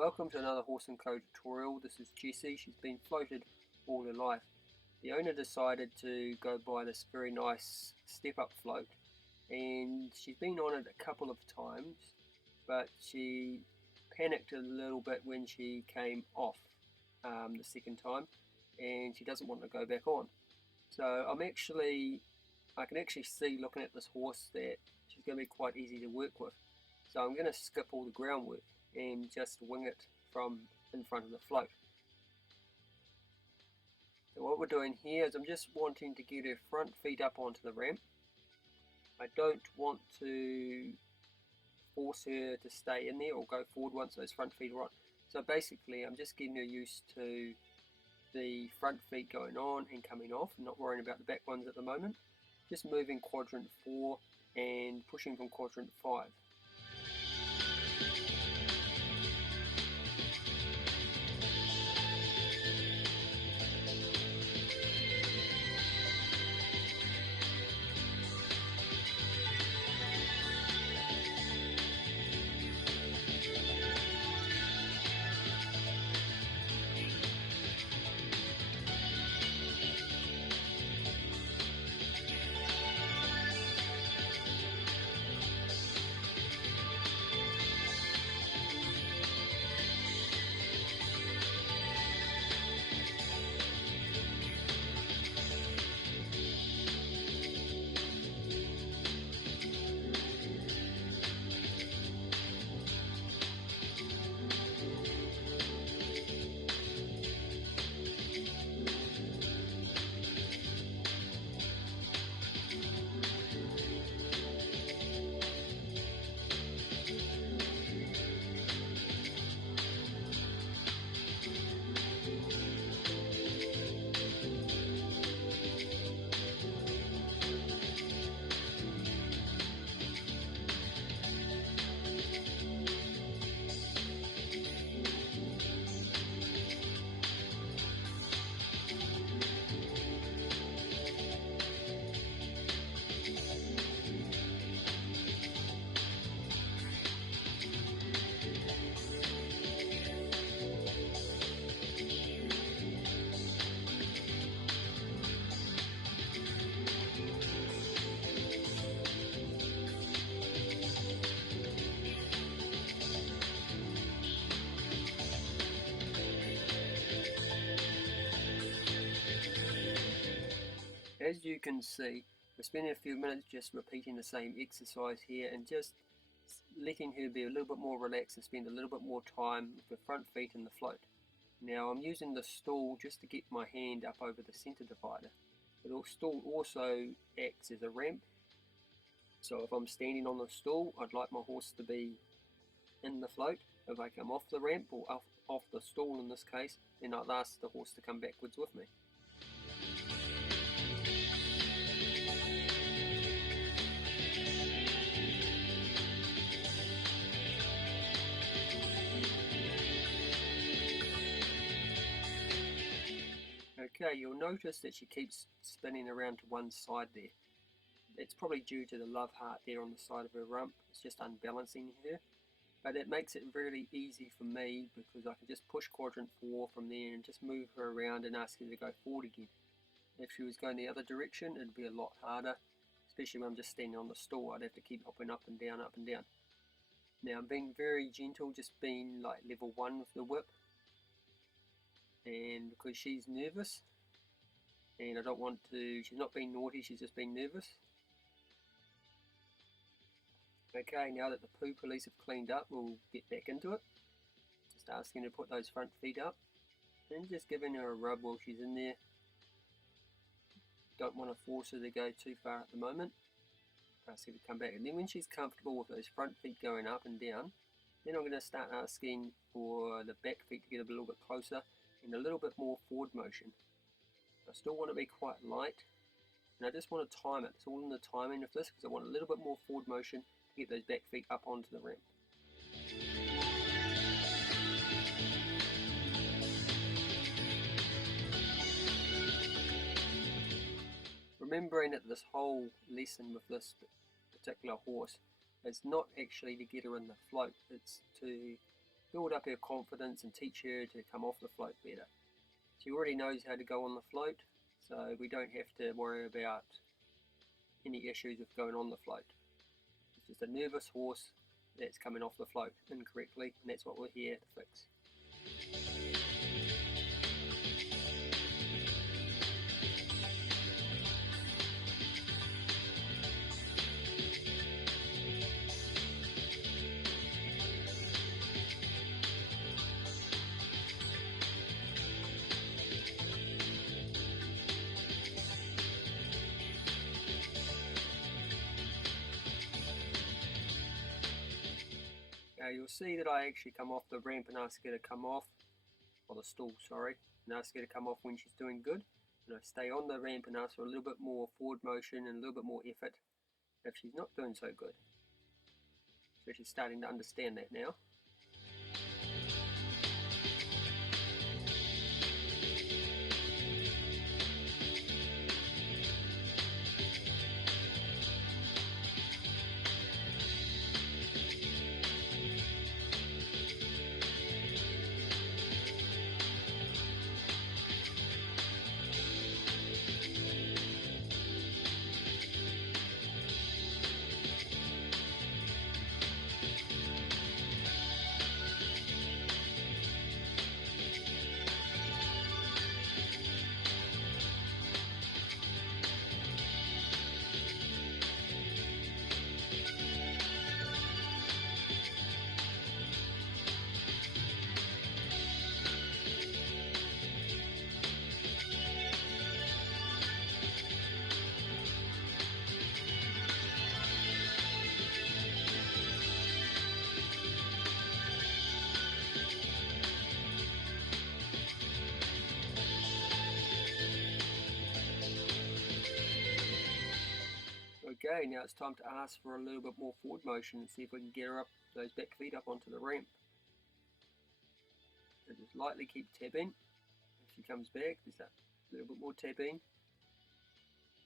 Welcome to another Horse & Co tutorial. This is Jessie. She's been floated all her life. The owner decided to go buy this very nice step-up float, and she's been on it a couple of times, but she panicked a little bit when she came off the second time, and she doesn't want to go back on. So I can actually see, looking at this horse, that she's going to be quite easy to work with. So I'm going to skip all the groundwork and just wing it from in front of the float. So what we're doing here is I'm just wanting to get her front feet up onto the ramp. I don't want to force her to stay in there or go forward once those front feet are on. So basically I'm just getting her used to the front feet going on and coming off, not worrying about the back ones at the moment. Just moving quadrant 4 and pushing from quadrant 5. As you can see, we're spending a few minutes just repeating the same exercise here and just letting her be a little bit more relaxed and spend a little bit more time with the front feet in the float. Now I'm using the stool just to get my hand up over the center divider. The stool also acts as a ramp, so if I'm standing on the stool, I'd like my horse to be in the float. If I come off the ramp, or off the stool in this case, then I'll ask the horse to come backwards with me. Okay, you'll notice that she keeps spinning around to one side there. It's probably due to the love heart there on the side of her rump. It's just unbalancing her. But it makes it really easy for me because I can just push quadrant 4 from there and just move her around and ask her to go forward again. If she was going the other direction, it'd be a lot harder, especially when I'm just standing on the stool. I'd have to keep hopping up and down, up and down. Now I'm being very gentle, just being like level 1 with the whip. And because she's nervous, and I don't want to, she's not being naughty, she's just being nervous. Okay, now that the poo police have cleaned up, we'll get back into it. Just asking her to put those front feet up, and just giving her a rub while she's in there. Don't want to force her to go too far at the moment. Ask her to come back, and then when she's comfortable with those front feet going up and down, then I'm going to start asking for the back feet to get a little bit closer and a little bit more forward motion. I still want to be quite light, and I just want to time it. It's all in the timing of this because I want a little bit more forward motion to get those back feet up onto the ramp. Remembering that this whole lesson with this particular horse is not actually to get her in the float, it's to build up her confidence and teach her to come off the float better. She already knows how to go on the float, so we don't have to worry about any issues with going on the float. It's just a nervous horse that's coming off the float incorrectly, and that's what we're here to fix. Now you'll see that I actually come off the ramp and ask her to come off, or the stool, sorry, and ask her to come off when she's doing good. And I stay on the ramp and ask for a little bit more forward motion and a little bit more effort if she's not doing so good. So she's starting to understand that now. Okay, now it's time to ask for a little bit more forward motion and see if we can get her up, those back feet up onto the ramp. So just lightly keep tapping. If she comes back, there's that little bit more tapping.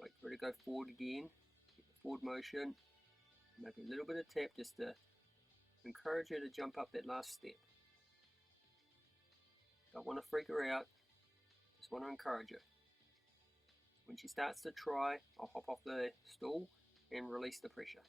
Wait for her to go forward again. Get the forward motion. Maybe a little bit of tap just to encourage her to jump up that last step. Don't want to freak her out. Just want to encourage her. When she starts to try, I'll hop off the stool and release the pressure.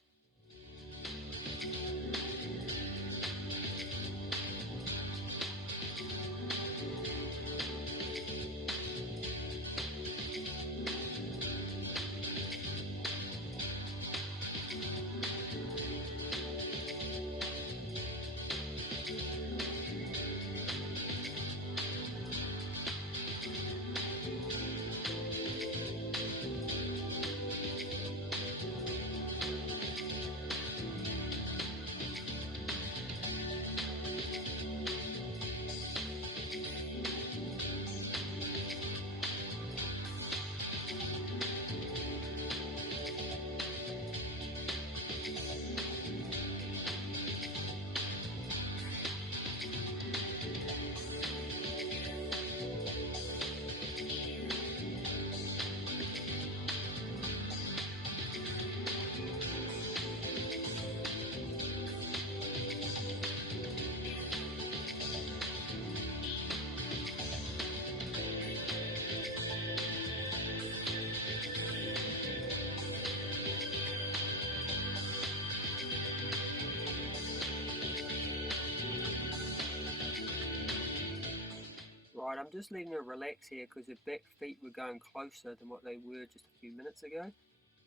Right, I'm just letting her relax here because her back feet were going closer than what they were just a few minutes ago.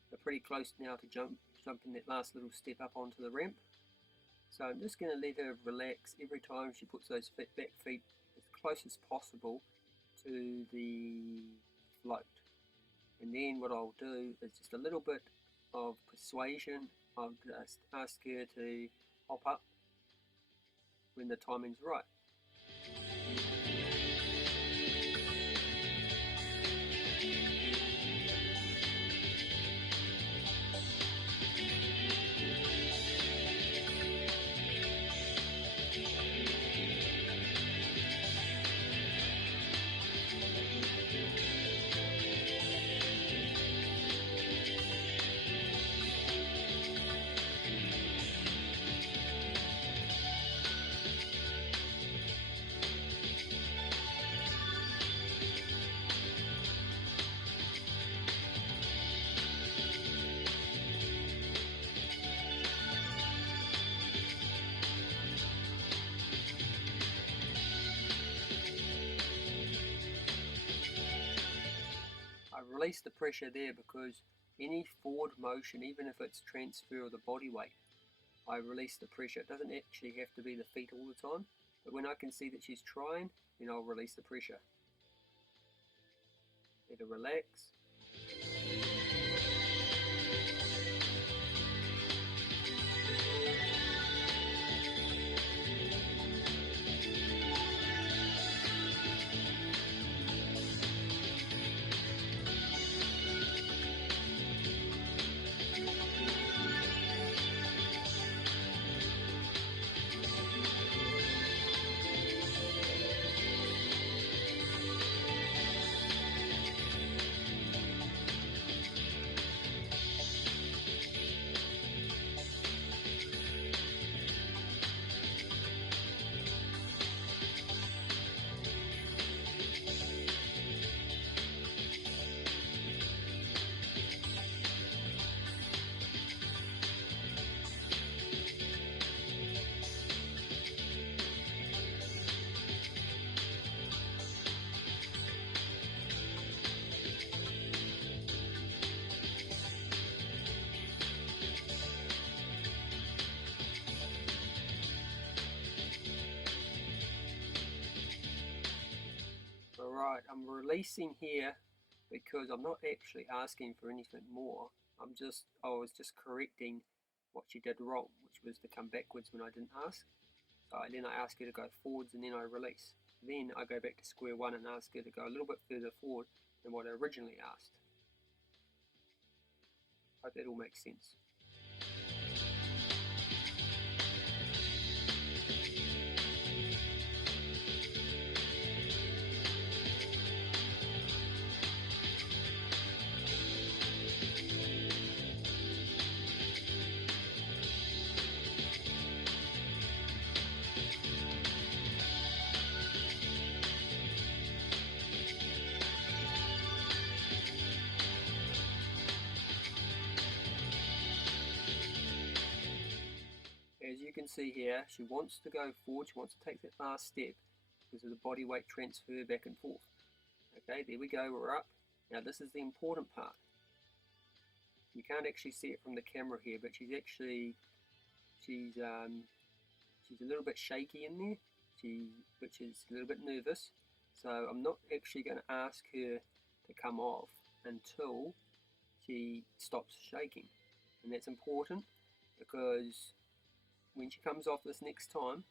They're pretty close now to jumping that last little step up onto the ramp. So I'm just going to let her relax every time she puts those back feet as close as possible to the float. And then what I'll do is just a little bit of persuasion. I'll just ask her to hop up when the timing's right. release the pressure there because any forward motion, even if it's transfer of the body weight, I release the pressure. It doesn't actually have to be the feet all the time, but when I can see that she's trying, then I'll release the pressure. Let her relax. Alright, I'm releasing here because I'm not actually asking for anything more. I was just correcting what she did wrong, which was to come backwards when I didn't ask. So then I ask her to go forwards and then I release. Then I go back to square one and ask her to go a little bit further forward than what I originally asked. Hope that all makes sense. As you can see here, she wants to go forward, she wants to take that last step because of the body weight transfer back and forth. Okay, there we go, we're up. Now this is the important part. You can't actually see it from the camera here, but she's a little bit shaky in there, which is a little bit nervous. So I'm not actually going to ask her to come off until she stops shaking. And that's important because when she comes off this next time,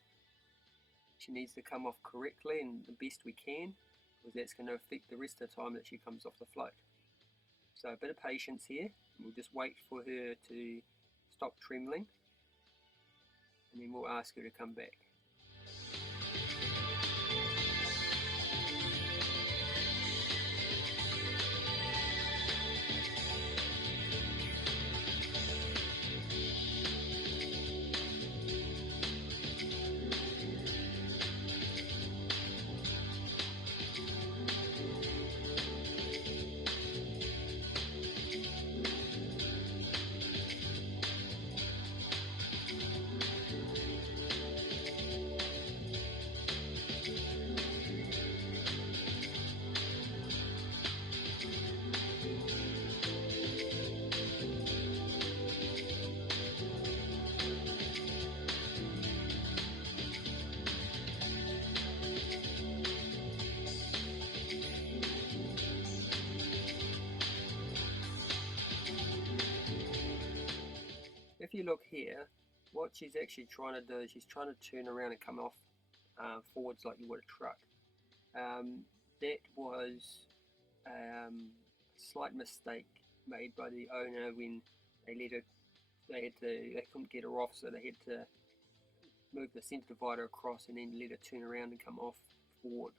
she needs to come off correctly and the best we can, because that's going to affect the rest of the time that she comes off the float. So a bit of patience here, and we'll just wait for her to stop trembling, and then we'll ask her to come back. If you look here, what she's actually trying to do is she's trying to turn around and come off forwards like you would a truck. That was a slight mistake made by the owner when they couldn't get her off, so they had to move the centre divider across and then let her turn around and come off forward,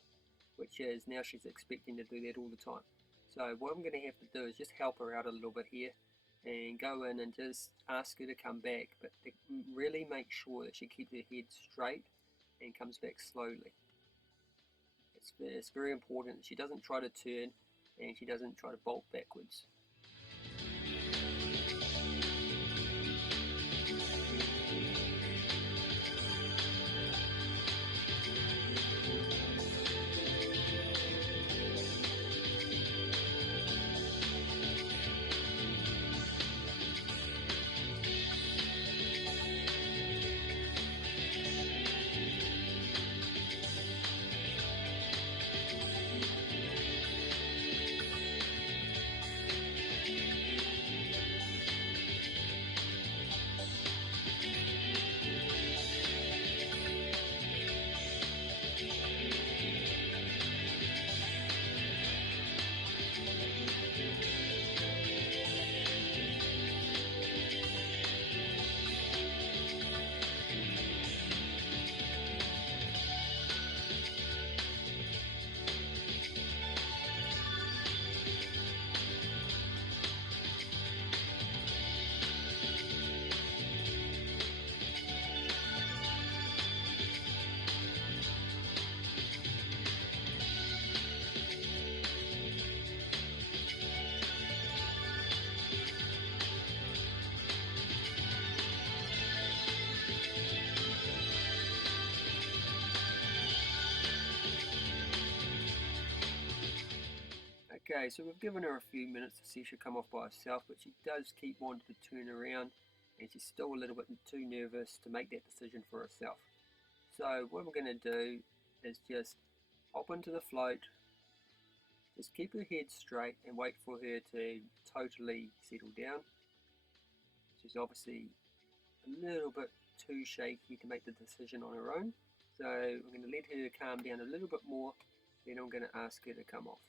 which is now she's expecting to do that all the time. So what I'm going to have to do is just help her out a little bit here and go in and just ask her to come back, but to really make sure that she keeps her head straight and comes back slowly. It's very important that she doesn't try to turn and she doesn't try to bolt backwards. Okay, so we've given her a few minutes to see she'll come off by herself, but she does keep wanting to turn around, and she's still a little bit too nervous to make that decision for herself. So what we're going to do is just hop into the float, just keep her head straight and wait for her to totally settle down. She's obviously a little bit too shaky to make the decision on her own, so I'm going to let her calm down a little bit more, then I'm going to ask her to come off.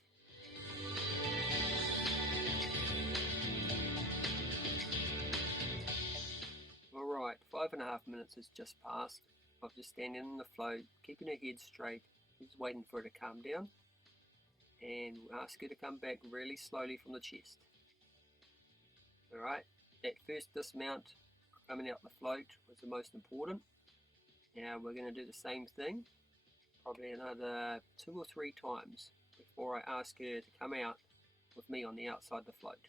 Alright, 5.5 minutes has just passed of just standing in the float, keeping her head straight, just waiting for her to calm down, and we'll ask her to come back really slowly from the chest. Alright, that first dismount coming out the float was the most important. Now we're going to do the same thing, probably another 2 or 3 times before I ask her to come out with me on the outside the float.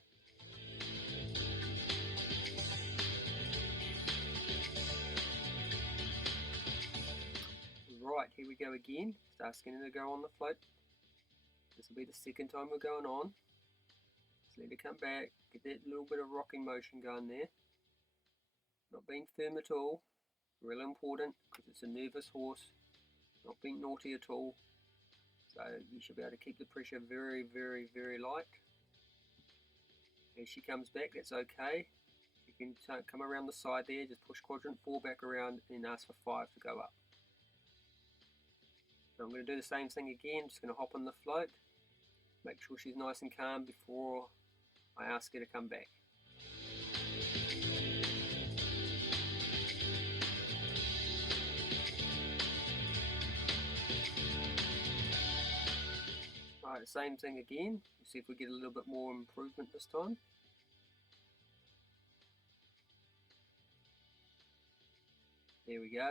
Right, here we go again, just asking her to go on the float. This will be the second time we're going on. Just let her come back, get that little bit of rocking motion going there. Not being firm at all, really important because it's a nervous horse. Not being naughty at all. So you should be able to keep the pressure very, very, very light. As she comes back, that's okay. You can come around the side there, just push quadrant 4 back around and ask for 5 to go up. So I'm going to do the same thing again, just going to hop on the float, make sure she's nice and calm before I ask her to come back. Alright, the same thing again, see if we get a little bit more improvement this time. There we go.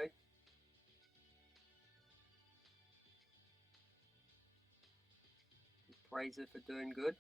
Praise her for doing good.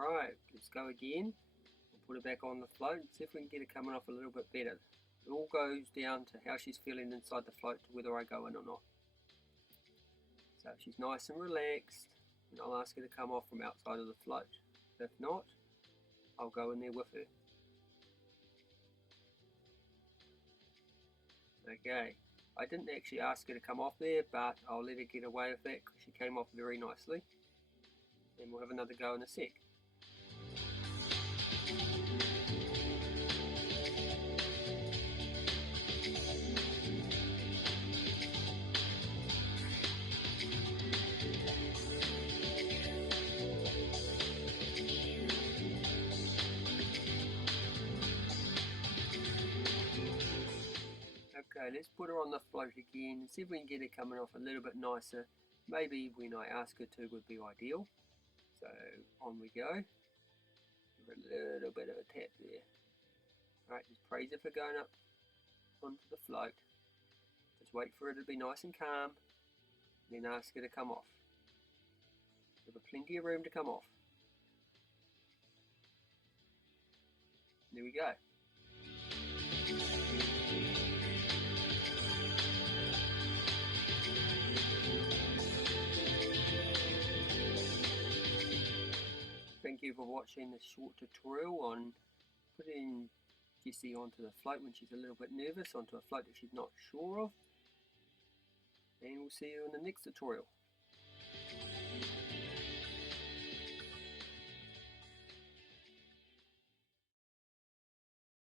Alright, let's go again. We'll put her back on the float and see if we can get her coming off a little bit better. It all goes down to how she's feeling inside the float to whether I go in or not. So if she's nice and relaxed, then I'll ask her to come off from outside of the float. If not, I'll go in there with her. Okay, I didn't actually ask her to come off there, but I'll let her get away with that because she came off very nicely. And we'll have another go in a sec. Okay, let's put her on the float again and see if we can get her coming off a little bit nicer. Maybe when I ask her to would be ideal. So on we go. Give her a little bit of a tap there. Alright, just praise her for going up onto the float. Just wait for her to be nice and calm. Then ask her to come off. Give her plenty of room to come off. There we go. Thank you for watching this short tutorial on putting Jessie onto the float when she's a little bit nervous, onto a float that she's not sure of. And we'll see you in the next tutorial.